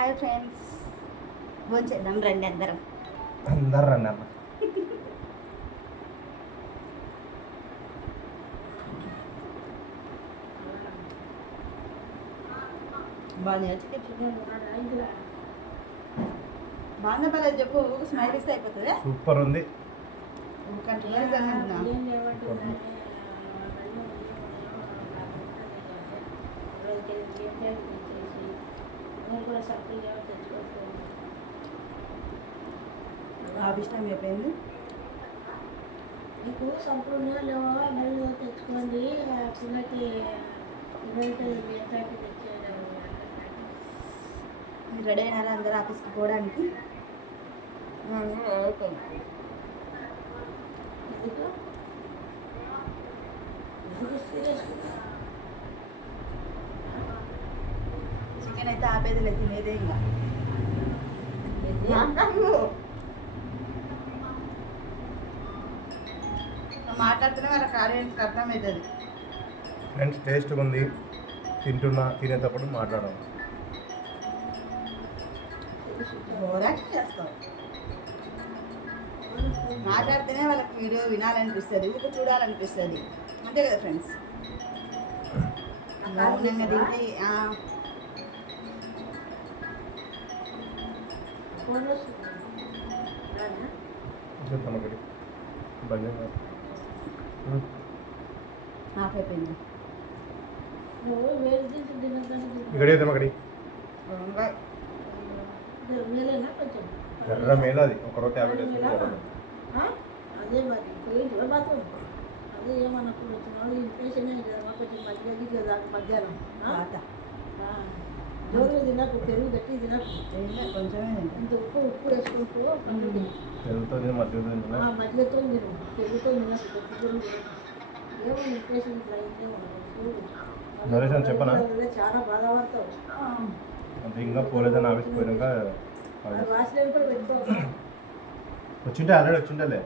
Hi friends, భోంచేద్దాం రండి అందరం. అందరు రండి అన్న. బాగా పర్లేదు చెప్పు, స్మైల్ ఇస్తే అయిపోతుంది. సూపర్ ఉంది. ఆఫీస్ టైం అయిపోయింది. మీకు సంపూర్ణ లేవో నెలలో తెచ్చుకోండి. పిల్లకి మీరు రెడీ అయినారా అందరూ ఆఫీస్కి పోవడానికి? చికెన్ అయితే ఆపేది లేదు, తినేదే ఇంకా. మాట్లాడుతూనే వాళ్ళకి ఆడియన్స్కి అర్థమవుతుంది. ఫ్రెండ్స్ టేస్ట్గా ఉంది. తినేటప్పుడు మాట్లాడాలి. ఓవరాక్షన్ చేస్తాం. మాట్లాడితేనే వాళ్ళకి వీడియో వినాలనిపిస్తుంది, ఇది చూడాలనిపిస్తుంది. అంతే కదా ఫ్రెండ్స్? మౌనంగా తింటే ఆఫ్ అయిపోయింది. ఎర్ర మేల అది ఒక ట్యాబ్లెట్ అదే మరి బాత్రూమ్ అదే ఏమన్నప్పుడు వచ్చిన ఇన్ఫెక్షన్ కొంచెం మధ్య దాకా మధ్యాహ్నం జోరుగా తినకు, పెరుగు గట్టి తినకు, కొంచెమే ఇంత ఉప్పు వేసుకుంటూ మధ్యతో తిను, పెరుగుతో తినకు, గట్టి పెరుగు ఏమో ఇన్ఫెక్షన్ చెప్పనా? చాలా బాధపడతావు. అంటే ఇంకా పోలేదని ఆఫీస్ పోయినాక వాసన కూడా పెట్టుకో. వచ్చింటే ఆల్రెడీ వచ్చిండే